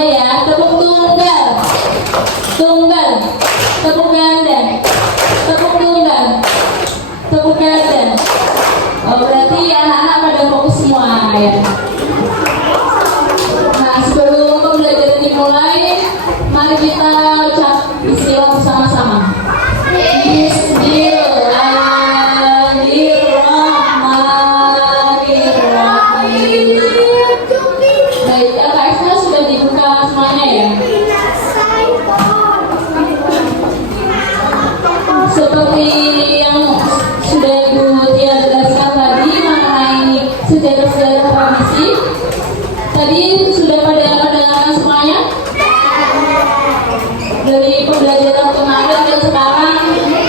mulai ya. Tepuk tunggal, tunggal, tepuk ganda, tepuk tunggal, tepuk ganda. Oh, berarti anak-anak pada fokus semua ya. Nah, sebelum pembelajaran dimulai, mari kita ucap bismillah bersama-sama. Bismillahirrahmanirrahim. Baik, LKS-nya sudah dibuka semuanya ya. Seperti yang sudah Ibu Tia jelaskan tadi mengenai sejarah-sejarah tradisi, tadi sudah pada mendengarkan semuanya dari pembelajaran kemarin dan sekarang.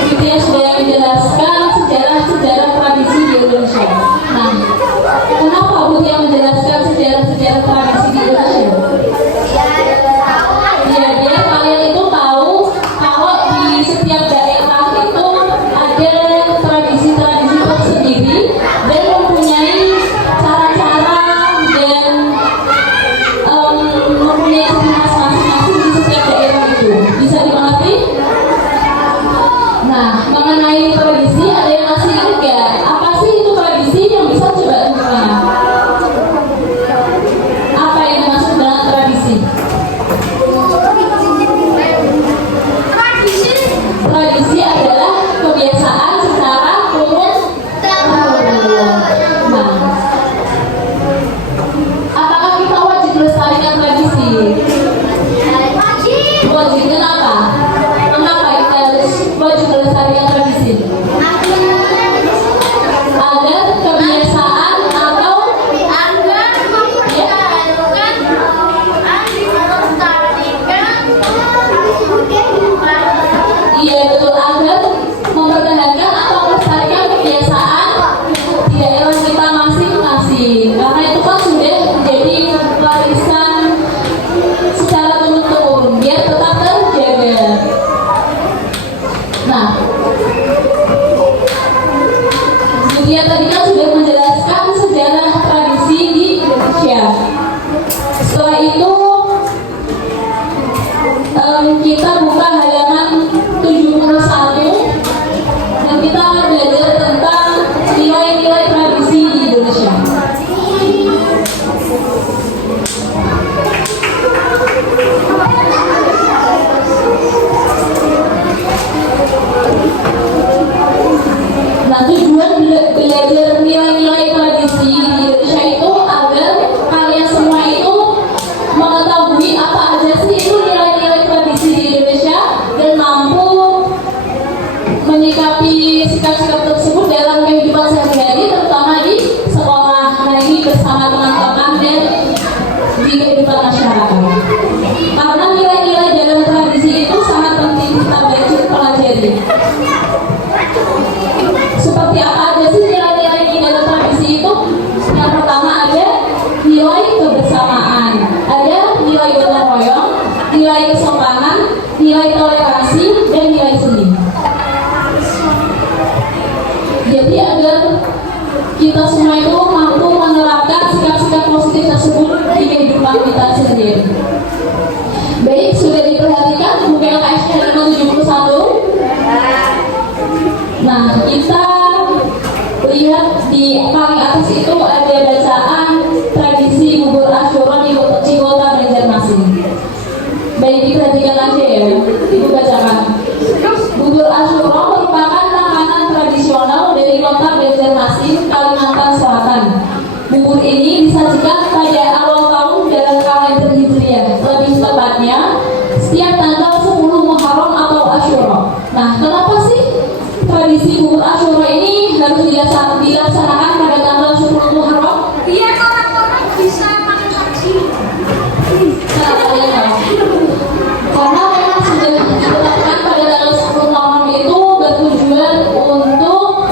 Ibu Tia sudah menjelaskan sejarah-sejarah tradisi di Indonesia. Nah, kenapa Bu Tia menjelaskan sejarah-sejarah tradisi di Indonesia? Ya, biar kalian itu tahu kalau di setiap daerah itu ada tradisi-tradisi tersendiri dan mempunyai cara-cara dan mempunyai ciri khas masing-masing di setiap daerah itu. Bisa dimengerti? Nah, mengenai tradisi, ada yang masih ingat nggak? Apa sih itu tradisi yang bisa coba tentukan? Apa yang dimaksud dengan tradisi? Tradisi adalah kebiasaan secara umum. Nah, apakah kita wajib melestarikan tradisi? Wajib. Kenapa? Kenapa kita harus wajib melestarikan tradisi? Agar kebiasaan atau iya betul, agar mempertahankan atau melestarikan kebiasaan di daerah kita masing-masing. Karena itu kan sudah menjadi warisan secara turun-temurun, biar tetap terjaga. Nah, dia tadi kan sudah menjelaskan sejarah tradisi di Indonesia. Setelah itu kita buka halaman 71 dan kita akan belajar tentang nilai-nilai tradisi di Indonesia. Nah, tujuan belajar nilai-nilai tradisi di Indonesia itu agar kalian semua itu mengetahui apa aja sih itu nilai-nilai tradisi di Indonesia dan mampu menyikapi sikap-sikap tersebut dalam kehidupan sehari-hari, terutama di sekolah, lagi bersama teman-teman dan di kehidupan masyarakat. Karena nilai-nilai dalam tradisi itu sangat penting kita pelajari. Seperti apa aja sih nilai-nilai di dalam tradisi itu? Yang pertama ada nilai kebersamaan, ada nilai gotong royong, nilai kesopanan, nilai toleransi, dan nilai seni. Jadi agar kita semua itu mampu menerapkan sikap-sikap positif tersebut di kehidupan kita sendiri. Baik, sudah diperhatikan buku LKS-nya 571. Nah, kita lihat di paling atas itu ada bacaan tradisi bubur Asyura di kota Banjarmasin. Baik, diperhatikan aja ya, Ibu bacakan. Bubur Asyura merupakan makanan tradisional dari kota Banjarmasin, Kalimantan Selatan. Bubur ini disajikan pada awal tahun dalam kalender Hijriah, lebih tepatnya setiap tanggal 10 Muharram atau Asyura. Nah, kenapa sih tradisi bubur Asyura ini harus dilaksanakan pada tanggal 10 Muharram? Biar orang-orang bisa makan saji. Kenapa ya? Karena memang sudah ditetapkan pada tanggal 10 Muharram itu bertujuan untuk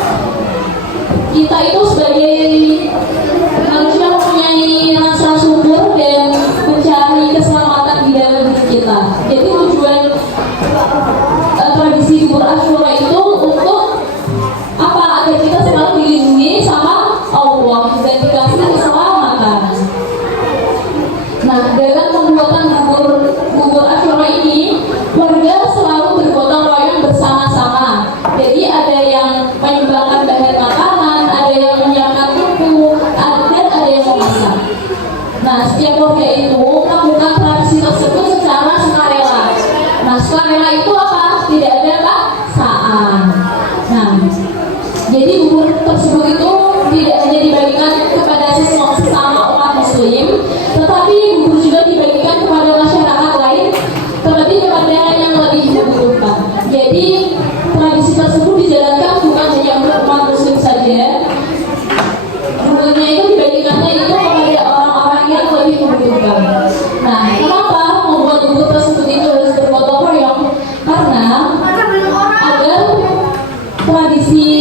kita itu sebagai manusia mempunyai rasa syukur dan mencari keselamatan di dalam hidup kita. Jadi tujuan tradisi bubur Asyura itu untuk apa? Agar kita selalu dilindungi sama Allah dan dikasih keselamatan. Nah, dalam pembuatan bubur Jadi bubur tersebut itu tidak hanya dibagikan kepada sesama umat muslim, tetapi bubur juga dibagikan kepada masyarakat lain, terlebih kepada yang lebih membutuhkan. Jadi tradisi tersebut dijalankan bukan hanya untuk umat muslim saja. Buburnya itu dibagikannya itu kepada orang-orang yang lebih membutuhkan. Nah, kenapa membuat bubur tersebut itu harus bergotong royong? Karena agar tradisi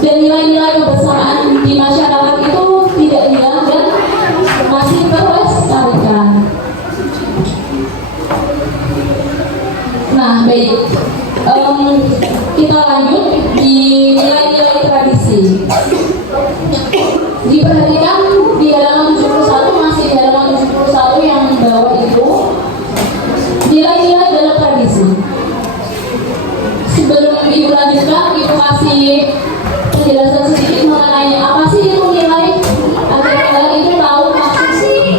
dan nilai-nilai kebersamaan di masyarakat itu tidak hilang dan masih terlestarikan. Nah, baik, kita lanjut di nilai-nilai tradisi. Diperhatikan di halaman 71, masih di halaman 71 yang bawah itu nilai-nilai dalam tradisi. Sebelum ibu lanjutkan, ibu kasih penjelasan sedikit mengenai apa sih itu nilai, agar kalian itu tahu maksudnya.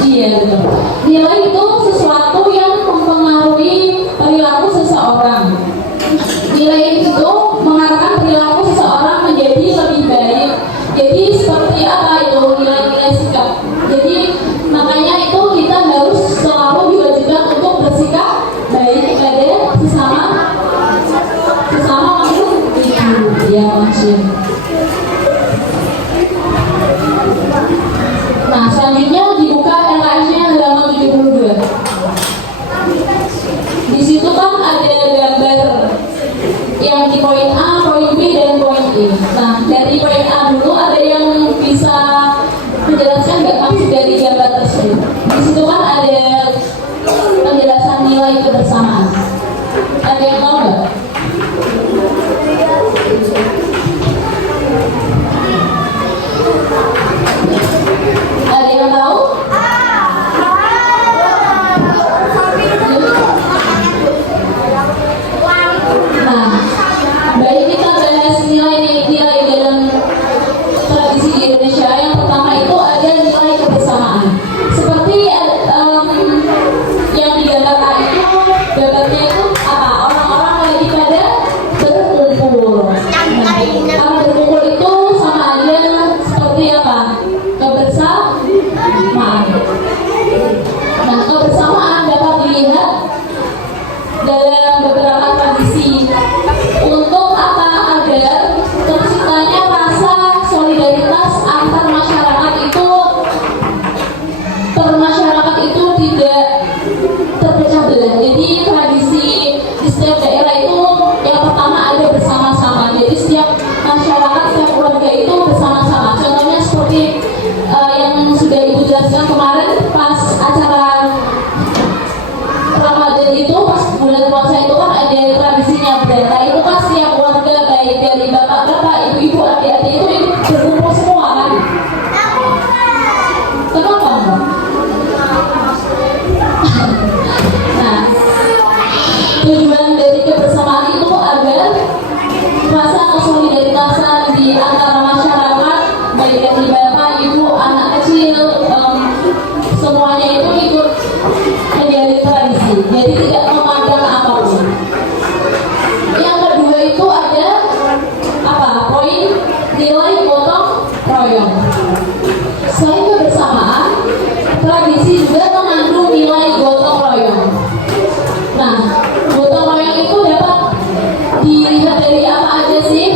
Iya, betul. Nilai itu sesuatu yang mempengaruhi perilaku seseorang. Nilai itu mengarahkan perilaku seseorang menjadi lebih baik. Jadi seperti apa itu nilai-nilai sikap? Jadi makanya itu kita harus selalu diwajibkan untuk bersikap baik kepada sesama makhluk hidup, ya manusia. Nah, selanjutnya dibuka LKS-nya halaman 72. Di situ kan ada gambar yang di poin A, poin B, dan poin E. Nah, dari poin A dulu, ada yang bisa menjelaskan nggak maksud dari gambar tersebut? Di situ kan ada penjelasan nilai kebersamaan. Ada yang tahu nggak? Ada yang tahu? Nah, baik, kita bahas nilai-nilai dalam tradisi di Indonesia. Yang pertama itu ada nilai kebersamaan. Seperti yang di gambar A itu, gambarnya itu apa? Orang-orang lagi pada berkumpul. Nah, kalau berkumpul itu sama aja seperti apa? Kebersamaan. Nah, kebersamaan dapat dilihat dalam beberapa tradisi. Untuk apa? Agar terciptanya rasa solidaritas antar masyarakat itu tidak terpecah belah. Jadi tradisi di setiap daerah itu yang pertama ada bersama-sama. Jadi setiap masyarakat, setiap keluarga itu bersama-sama. Contohnya seperti yang sudah ibu jelaskan kemarin pas acara Ramadan itu, pas bulan puasa itu kan ada tradisinya berdata. Itu kan setiap keluarga, baik dari bapak-bapak, ibu-ibu, adik-adik itu berkumpul semua kan. Kenapa? Nah, tujuan dari kebersamaan itu agar rasa kesolidaritasan di antara masyarakat, baik dari bapak, ibu, anak kecil, semuanya itu ikut menjadi tradisi. Jadi tidak memandang apapun. Yang kedua itu ada apa? Poin nilai gotong royong. Selain kebersamaan, tradisi juga mengandung nilai gotong royong. Nah, gotong royong itu dapat dilihat dari apa aja sih?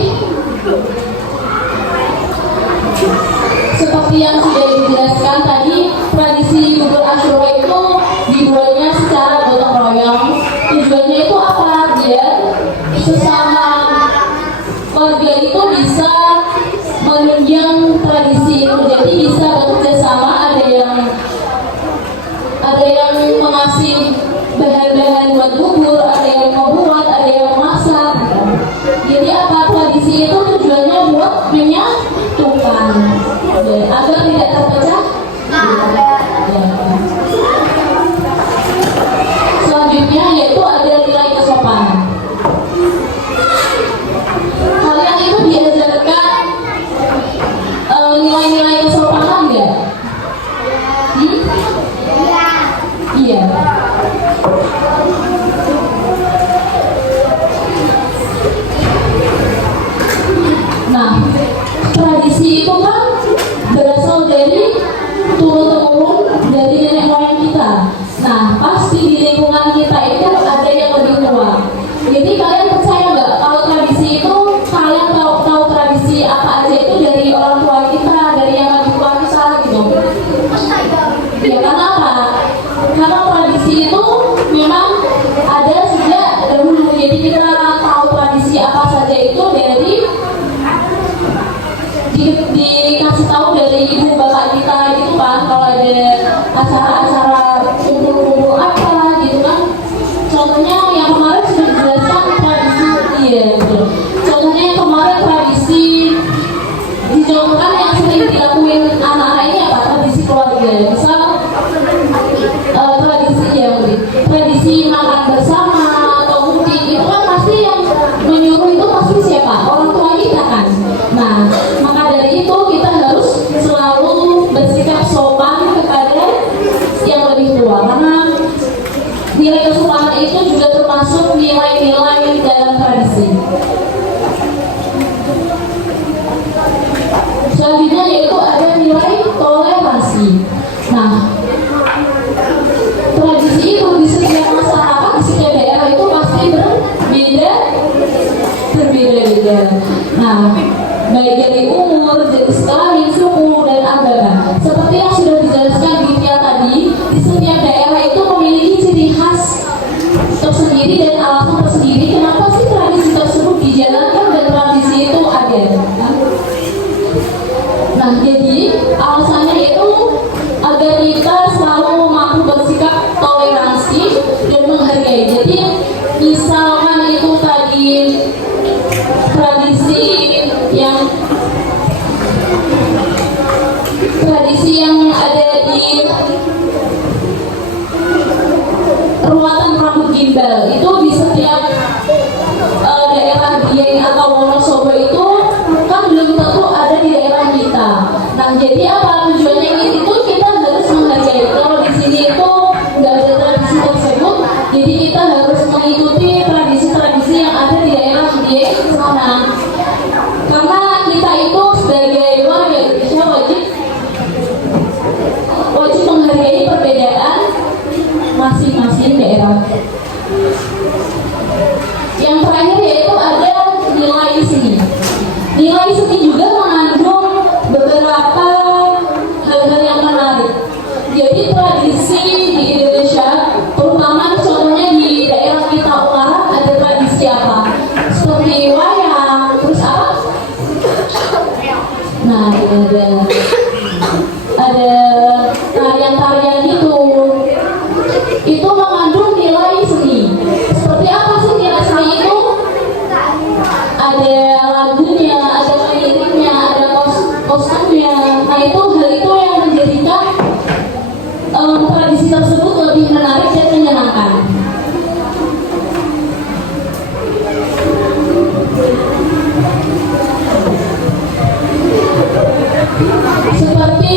Seperti yang sudah dijelaskan tadi, tradisi bubur Asyura itu dibuatnya secara gotong royong. Tujuannya itu apa? Biar sesama warga itu bisa menunjang tradisi itu. Jadi bisa bekerja sama, ada yang mengasih bahan-bahan buat bubur, ada yang membuat, ada yang masak. Jadi apa? Tradisi itu tujuannya buat menyatukan agar tidak terpecah. Selanjutnya yaitu ada nilai kesopanan. Kalian itu diajarkan nilai-nilai kesopanan Nah, tradisi itu kan berasal dari turun-temurun dari nenek moyang kita. Nah, pasti di lingkungan kita itu ada yang lebih tua. Jadi kalian percaya nggak kalau tradisi itu, kalian tahu tradisi apa aja itu dari orang tua kita, dari yang lebih tua kita gitu. Ya karena apa? Karena tradisi itu memang ada sejak dahulu. Jadi kita tahu tradisi apa saja itu dari dikasih tahu dari ibu bapak kita gitu kan. Kalau ada acara-acara kumpul-kumpul apa gitu kan. Contohnya yang kemarin sudah dijelaskan tradisi gitu. Contohnya yang kemarin tradisi dicontohkan yang sering dilakuin anak-anak ini apa? Tradisi keluarga. Misal tradisi makan bersama atau mungkin itu kan pasti yang menyuruh itu pasti siapa? Orang tua kita kan. Nah, maka dari itu kita harus selalu bersikap sopan kepada yang lebih tua karena nilai kesopanan itu juga termasuk nilai-nilai dalam tradisi. Selanjutnya yaitu ada nilai toleransi. Nah, tradisi itu di setiap masyarakat, di setiap daerah itu pasti berbeda-beda. Nah, baik dari umur, jenis kelamin, suku, dan agama. Seperti yang sudah dijelaskan di Tia tadi, di setiap daerah itu memiliki ciri khas tersendiri dan alasan tersendiri kenapa sih tradisi tersebut dijalankan dan tradisi itu ada. Nah, jadi alasannya itu agar kita selalu mampu bersikap toleransi dan menghargai. Jadi misalkan itu tadi tradisi yang ada di ruatan rambut gimbal itu di setiap daerah Dieng atau Wonosobo itu kan belum tentu ada di daerah kita. Nah, jadi apa tujuannya ini? Itu kita harus menghargai. Kalau di sini itu nggak ada tradisi tersebut, jadi kita harus mengikuti tradisi-tradisi yang ada di daerah Dieng sana. Karena kita itu sebagai warga Indonesia wajib menghargai perbedaan masing-masing daerah. Yang terakhir yaitu ada nilai seni. Nilai seni juga mengandung beberapa hal-hal yang menarik. Jadi tradisi di Indonesia, terutama contohnya di daerah kita utara, ada tradisi apa? Seperti wayang, terus apa? Nah, ada tarian-tarian gitu. Itu mengandung nilai seni. Seperti apa sih nilai seni itu? Ada lagunya, ada liriknya, ada kostumnya. Nah, itu hal itu yang menjadikan tradisi tersebut lebih menarik dan menyenangkan. Seperti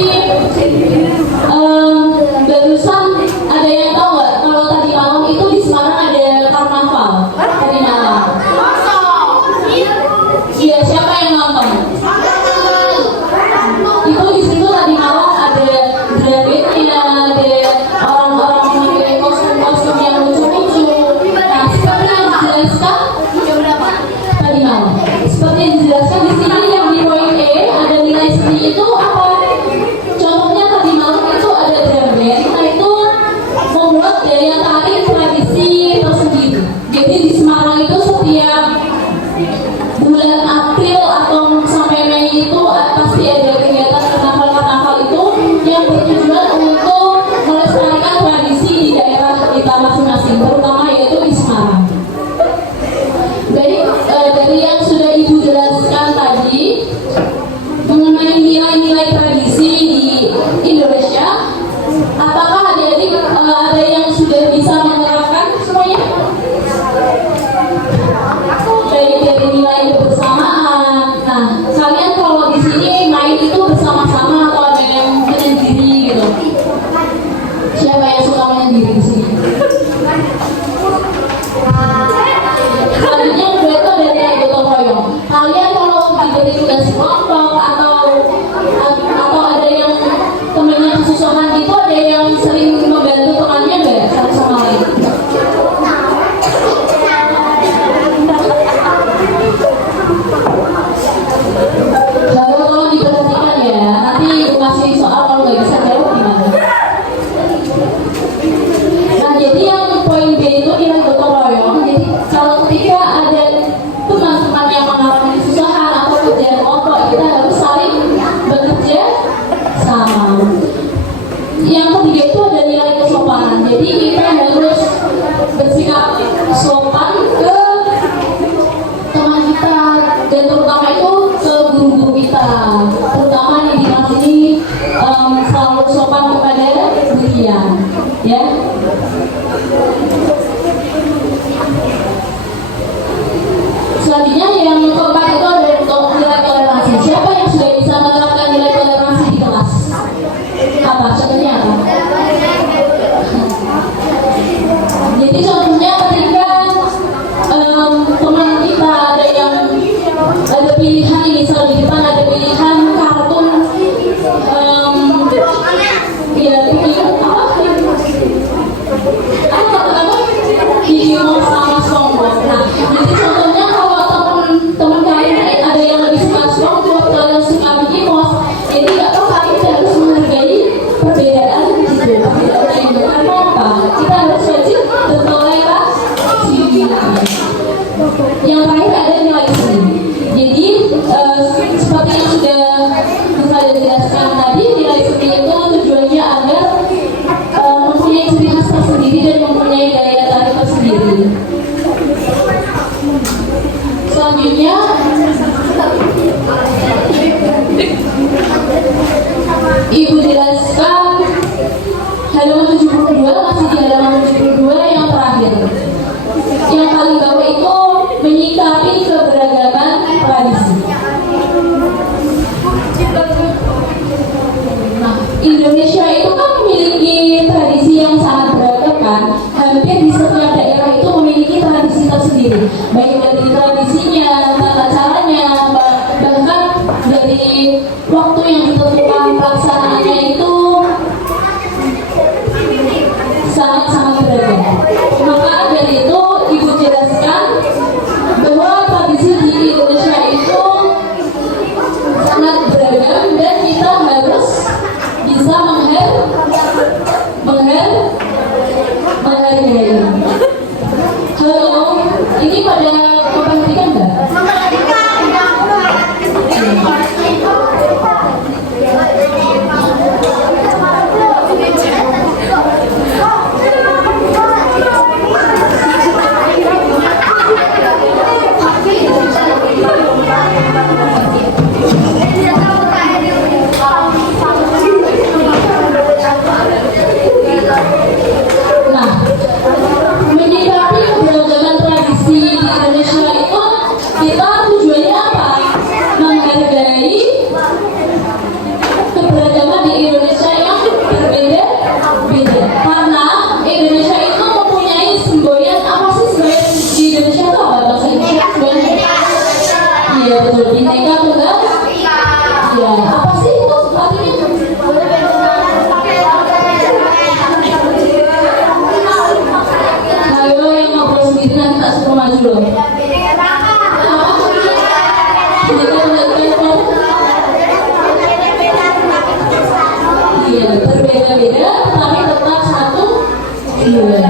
barusan ada yang tahu nggak kalau tadi malam itu di Semarang ada karnaval tadi malam? Iya, siapa yang nonton? Itu di situ tadi malam ada dragnya, ada orang-orang memakai kostum-kostum yang lucu-lucu. Nah, seperti yang dijelaskan tadi malam, seperti yang dijelaskan di sini yang di poin E ada nilai seni itu apa? Contohnya tadi malam itu ada drum band. Nah, itu membuat daya tarik tradisi tersendiri. Jadi di Semarang itu setiap bulan April atau sampai Mei pendirian, ya. Selanjutnya yang keempat itu ada nilai toleransi. Siapa yang sudah bisa menerapkan nilai toleransi di kelas? Apa? Contohnya apa? Jadi contohnya ketika teman kita ada pilihan ini, misal di depan ada pilihan kartun, ya pilihan apa? Digimon sama SpongeBob. Nah, jadi contohnya kalau teman kalian ada yang lebih suka SpongeBob, yang suka Mickey Mouse, jadi nggak apa-apa, kita harus menghargai perbedaan gitu. Karena apa? Kita harus wajib bertoleransi. Yang terakhir ada nilai seni. Jadi seperti yang sudah saya jelaskan tadi, nilai seni itu tujuannya agar mempunyai ciri khas tersendiri dan mempunyai daya tarik tersendiri. Selanjutnya Ibu jelaskan halaman 72, masih di halaman 72 yang terakhir. Yang paling bawah itu menyikapi keberagaman tradisi. Nah, Indonesia itu kan memiliki tradisi yang sangat beragam kan. Hampir di setiap daerah itu memiliki tradisi tersendiri. Baik dari tradisinya, tata caranya, bahkan dari waktu yang ditentukan pelaksanaannya itu sangat-sangat beragam. Maka dari itu Ibu jelaskan bahwa tradisi di Indonesia itu sangat beragam dan kita harus bisa menghargai. Halo, ini pada memperhatikan nggak? Nah, menyikapi keberagaman tradisi di Indonesia itu kita tujuannya apa? Menghargai keberagaman di Indonesia yang berbeda-beda. Karena Indonesia itu mempunyai semboyan. Apa sih semboyan di Indonesia itu apa? Bahasa Indonesia semboyan? Iya betul. Bineka Tunggal. Ya, apa sih itu artinya? Ayo yang ngobrol sendiri nanti tak suruh maju loh. Iya, berbeda-beda tapi tetap satu. Iya.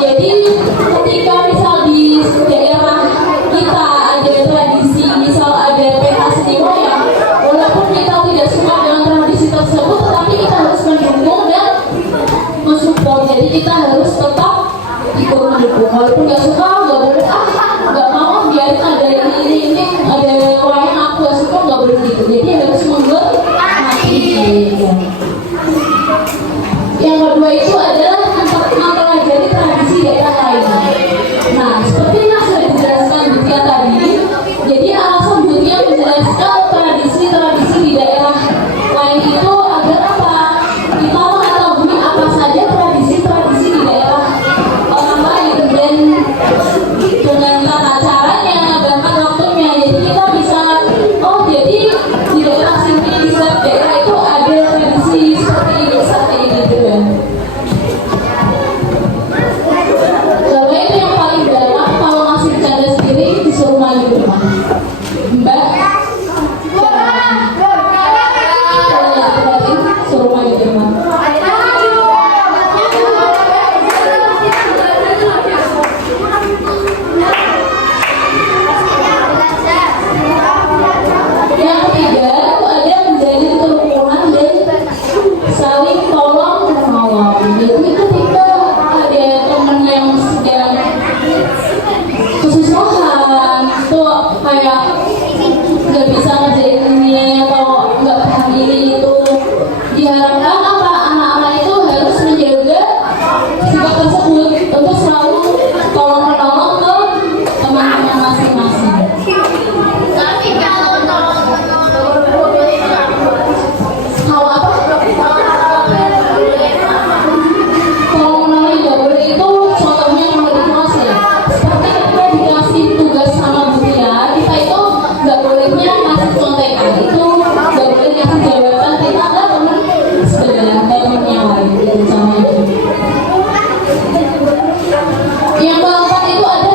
Jadi ketika misal di daerah kita ada tradisi, misal ada pentas seni wayang, walaupun kita tidak suka dengan tradisi tersebut, tetapi kita harus mendukung dan mensupport. Jadi kita harus tetap ikut mendukung, walaupun nggak suka, nggak boleh nggak mau, biarin ada ini ada wayang aku nggak suka, nggak boleh gitu. Jadi harus menghormati gitu. Yang kedua itu adalah mempelajari tradisi daerah lain. Nah, seperti yang sudah dijelaskan Butia tadi, jadi alasan Butia menjelaskan tradisi-tradisi di daerah lain itu agar apa? Kita mengetahui apa saja tradisi-tradisi di daerah orang lain dan dengan tata caranya, bahkan waktunya. Jadi kita bisa, oh jadi di daerah sini, di setiap daerah itu ada tradisi seperti ini gitu ya. Kalau itu yang paling dalam, kalau masih bercanda sendiri disuruh maju ke depan. Mbak, suruh maju ke depan. Yang ketiga itu ada menjalin kerukunan dan saling tolong menolong. Jadi ketika ada teman yang sedang kesusahan, tuh kayak nggak bisa ngerjain ini atau nggak paham ini itu, diharapkan apa, anak-anak itu harus menjaga sikap tersebut untuk selalu tolong menolong ke teman-teman masing-masing. Kalau apa? Kalau menolong nggak boleh itu contohnya yang di kelas ya. Seperti ketika dikasih tugas sama Butia, kita itu nggak bolehnya ngasih contekan, itu nggak boleh ngasih jawaban kita ada teman sebelah teman yang lain gitu contohnya. Yang keempat itu ada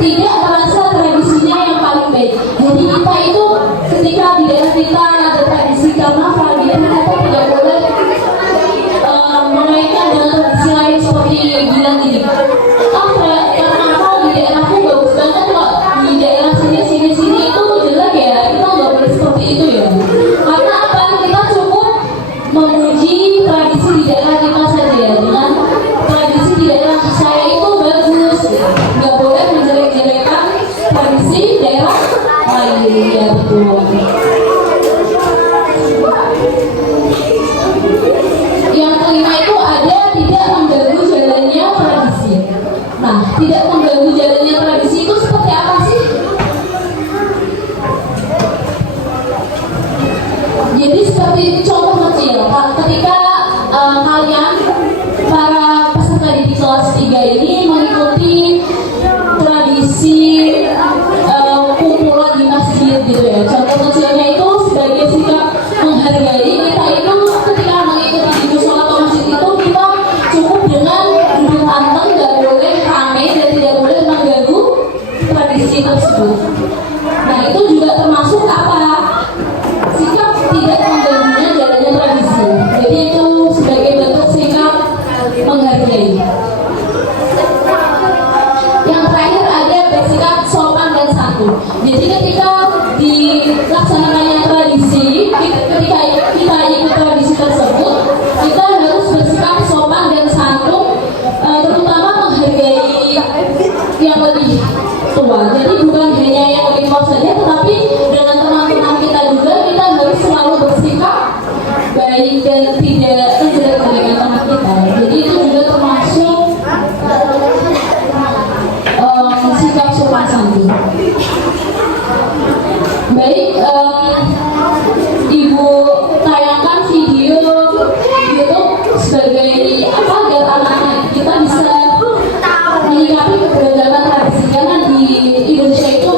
tidak merasa tradisinya yang paling baik. Jadi kita itu ketika di daerah kita ada tradisi karena kita tidak boleh mengaitkan dengan tradisi lain seperti bilang gini. Karena apa di daerahku bagus banget kok, di daerah sini itu jelek ya, kita nggak boleh seperti itu ya. Karena apa, kita cukup memuji tradisi di daerah kita saja ya, dengan tradisi di daerah saya itu bagus, nggak boleh menjelek-jelekan tradisi daerah lain ya, betul. Yang kelima itu ada tidak mengganggu jalannya tradisi. Nah, tidak mengganggu jalannya tradisi itu seperti apa sih? Jadi seperti contoh kecil, ketika kalian para peserta didik kelas 3 ini mengikuti tradisi kumpulan di masjid gitu ya. Contoh kecilnya itu sebagai sikap menghargai, kita itu ketika mengikuti di musola atau masjid itu kita cukup dengan duduk anteng, nggak boleh rame dan tidak boleh mengganggu tradisi tersebut. Nah itu juga termasuk apa? Sikap tidak mengganggunya jalannya tradisi. Jadi itu sebagai bentuk sikap menghargai. Yang terakhir ada bersikap sopan dan santun. Jadi ketika dilaksanakannya tradisi, ketika kita ikut tradisi tersebut, kita harus bersikap sopan dan santun, terutama menghargai yang lebih tua. Jadi bukan hanya yang lebih tua saja, tetapi dengan teman-teman kita juga kita harus selalu bersikap baik dan tidak menjelek-jelekan teman kita. Jadi itu juga termasuk sikap sopan santun. Baik, Ibu tayangkan video YouTube sebagai apa agar anak-anak kita bisa menyikapi keberagaman tradisi, karena di Indonesia itu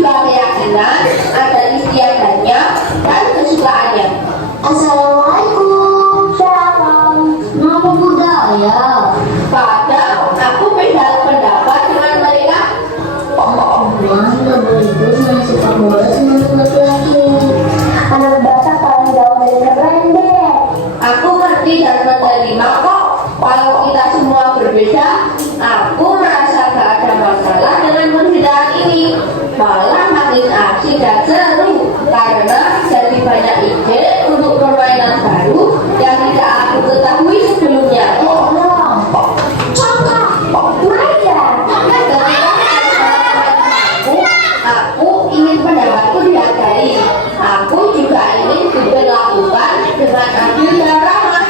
juga keyakinan, ada istiadatnya dan kesukaannya. Assalamualaikum. Shalom. Nama budaya. Padahal aku beda pendapat dengan mereka. Mana begitu senang sepak bola senang laki-laki. Anak Batak paling jauh dari keren deh. Aku ngerti dan menerima kok. Kalau kita semua berbeda, aku merasa gak ada masalah dengan perbedaan ini. Malah makin asik dan seru karena jadi banyak ide untuk permainan baru yang tidak aku ketahui sebelumnya. Contoh, Aku ingin pendapatku dihargai. Aku juga ingin diperlakukan dengan adil dan ramah.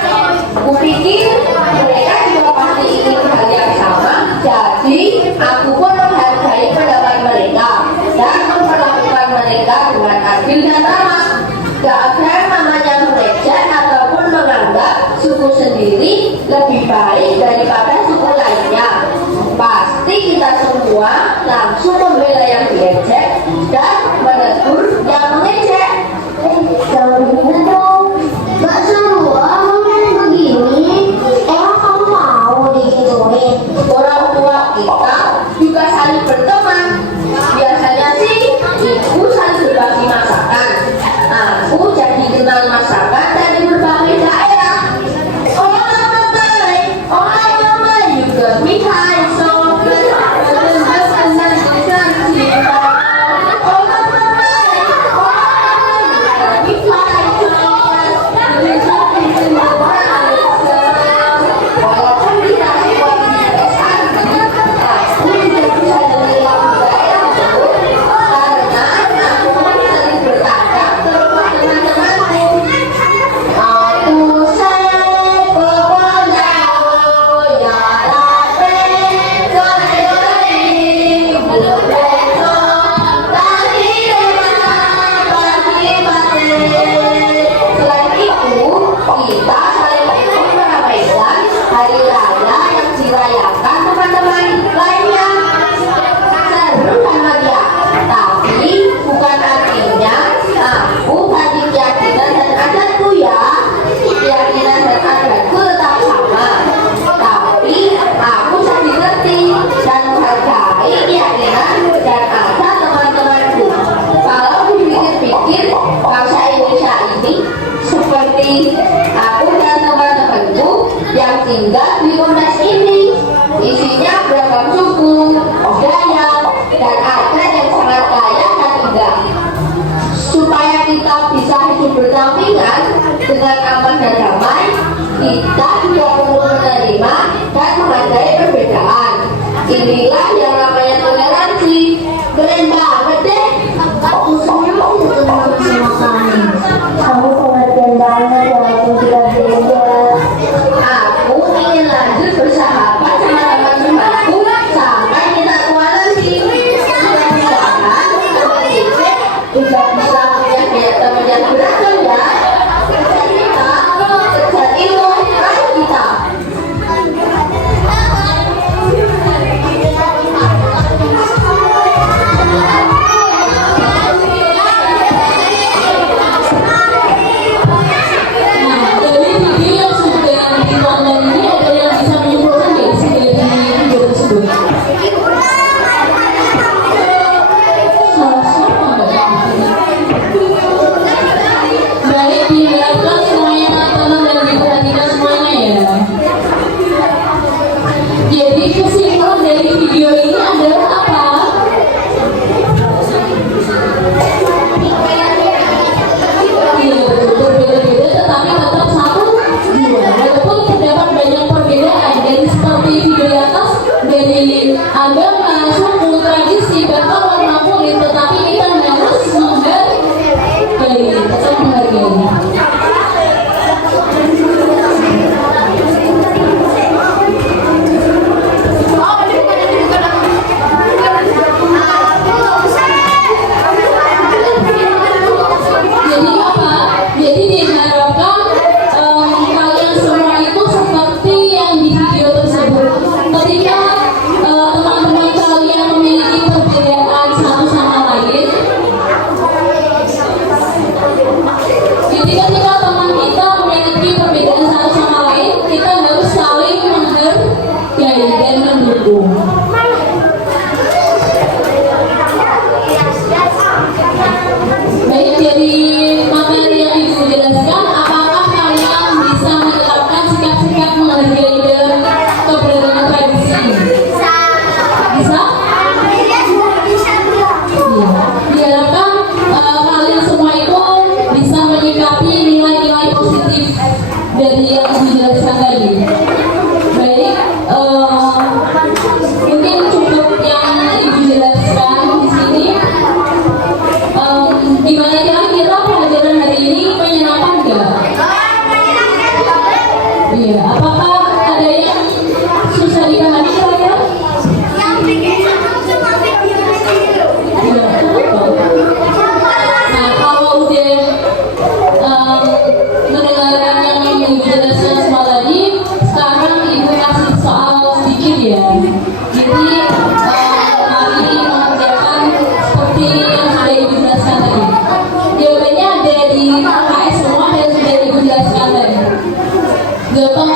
Kupikir mereka juga pasti ingin hal yang sama. Jadi aku pun menghargai pendapat mereka dan memperlakukan mereka dengan adil dan ramah. Gak ada yang namanya mengejek ataupun menganggap suku sendiri lebih baik daripada suku lainnya. Pasti kita semua langsung membela yang diejek dan menegur yang mengejek. jangan begini dong. Gak seru ngomongin begini. Emang kamu mau digituin? Orang tua kita juga saling berteman. Biasanya sih ibu saling berbagi masakan. Aku jadi kenal masakan dari berbagai daerah. Oh mama, you got me high so good.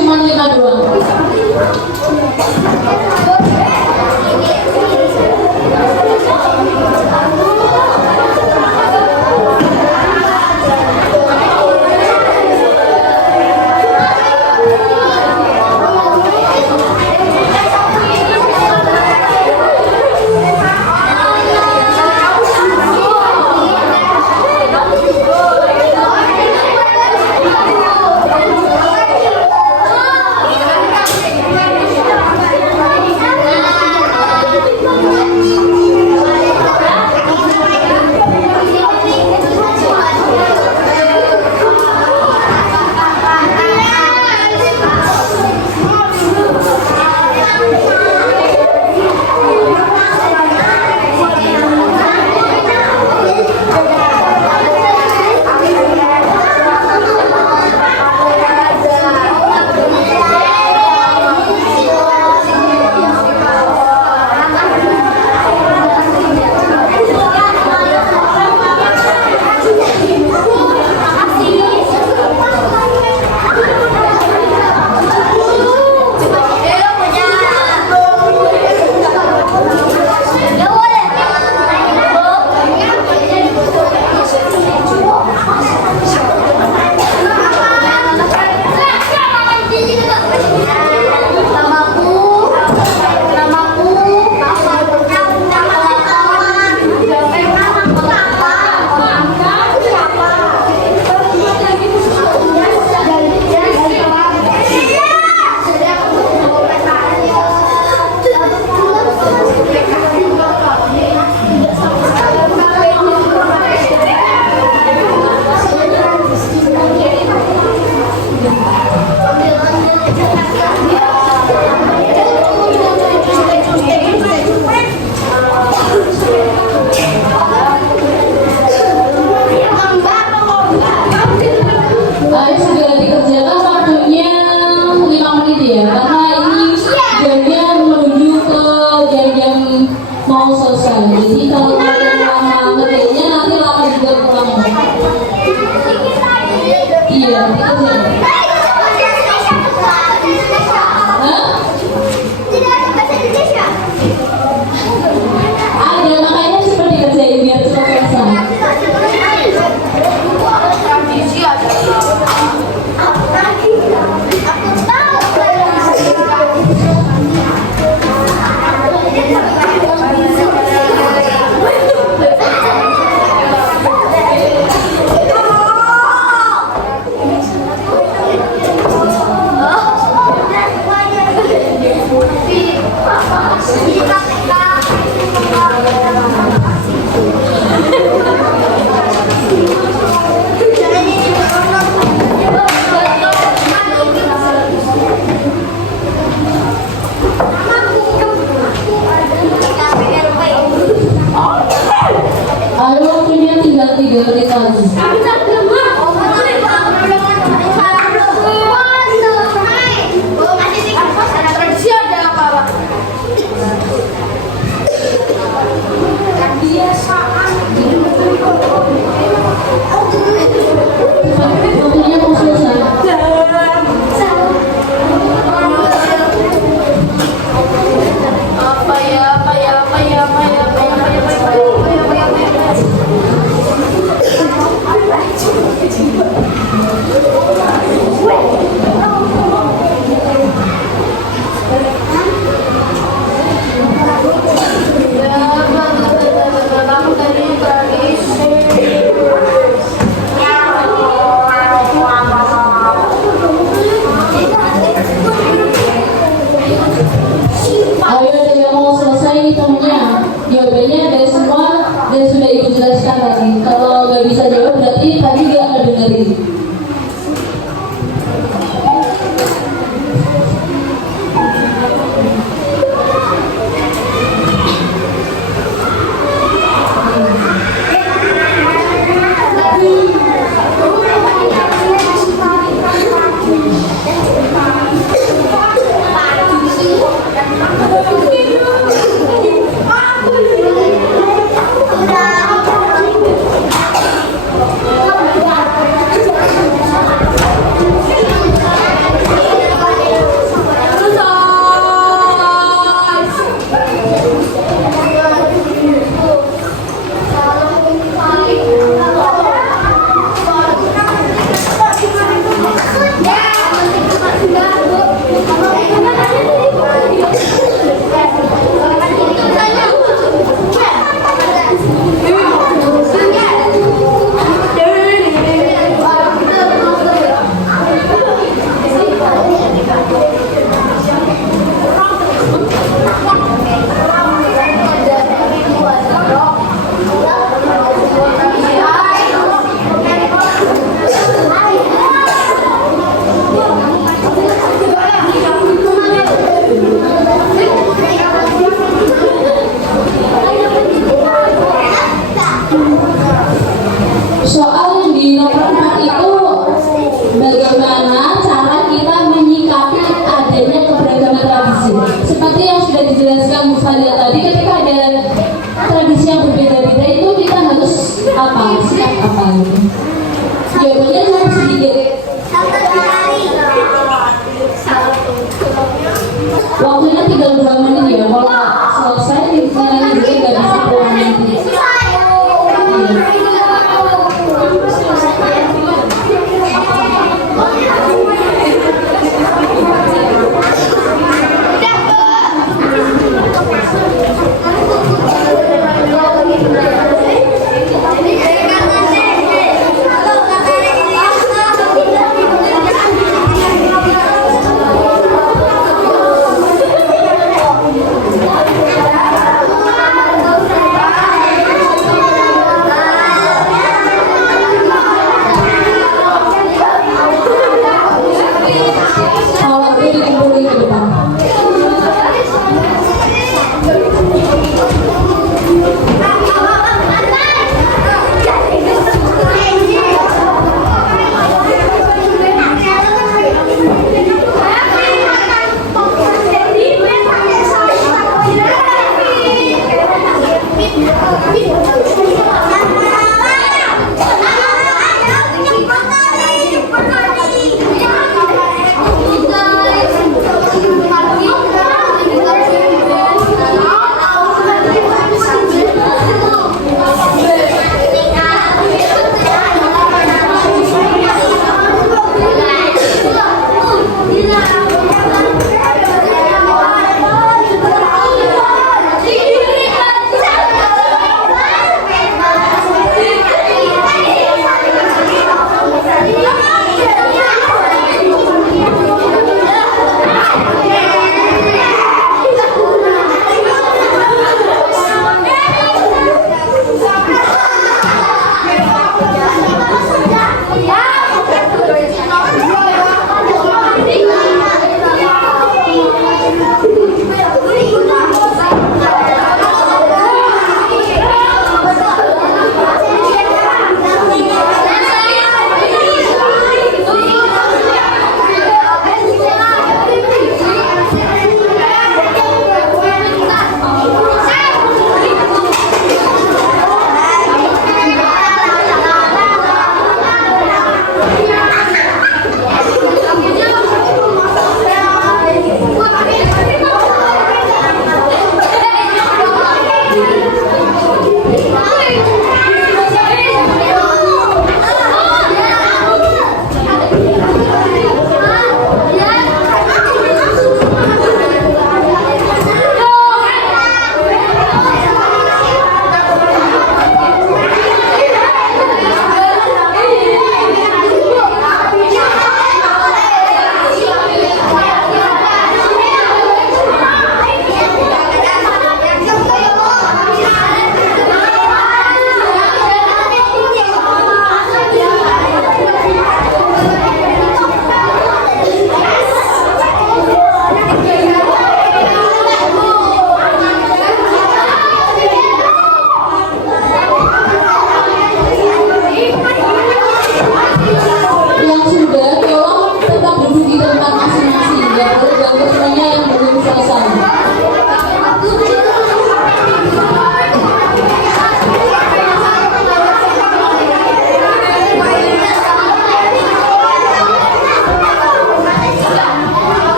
cuma 5 doang. Segera dikerjakan, waktunya 5 menit ya, karena ini jam menuju ke jam mau selesai. Jadi kalau kalian lama ngerjainnya nanti lama juga pulangnya. Iya, dikerjain. Ada, makanya seperti kerjain biar cepat selesai. Ada waktunya tinggal 3 menit lagi.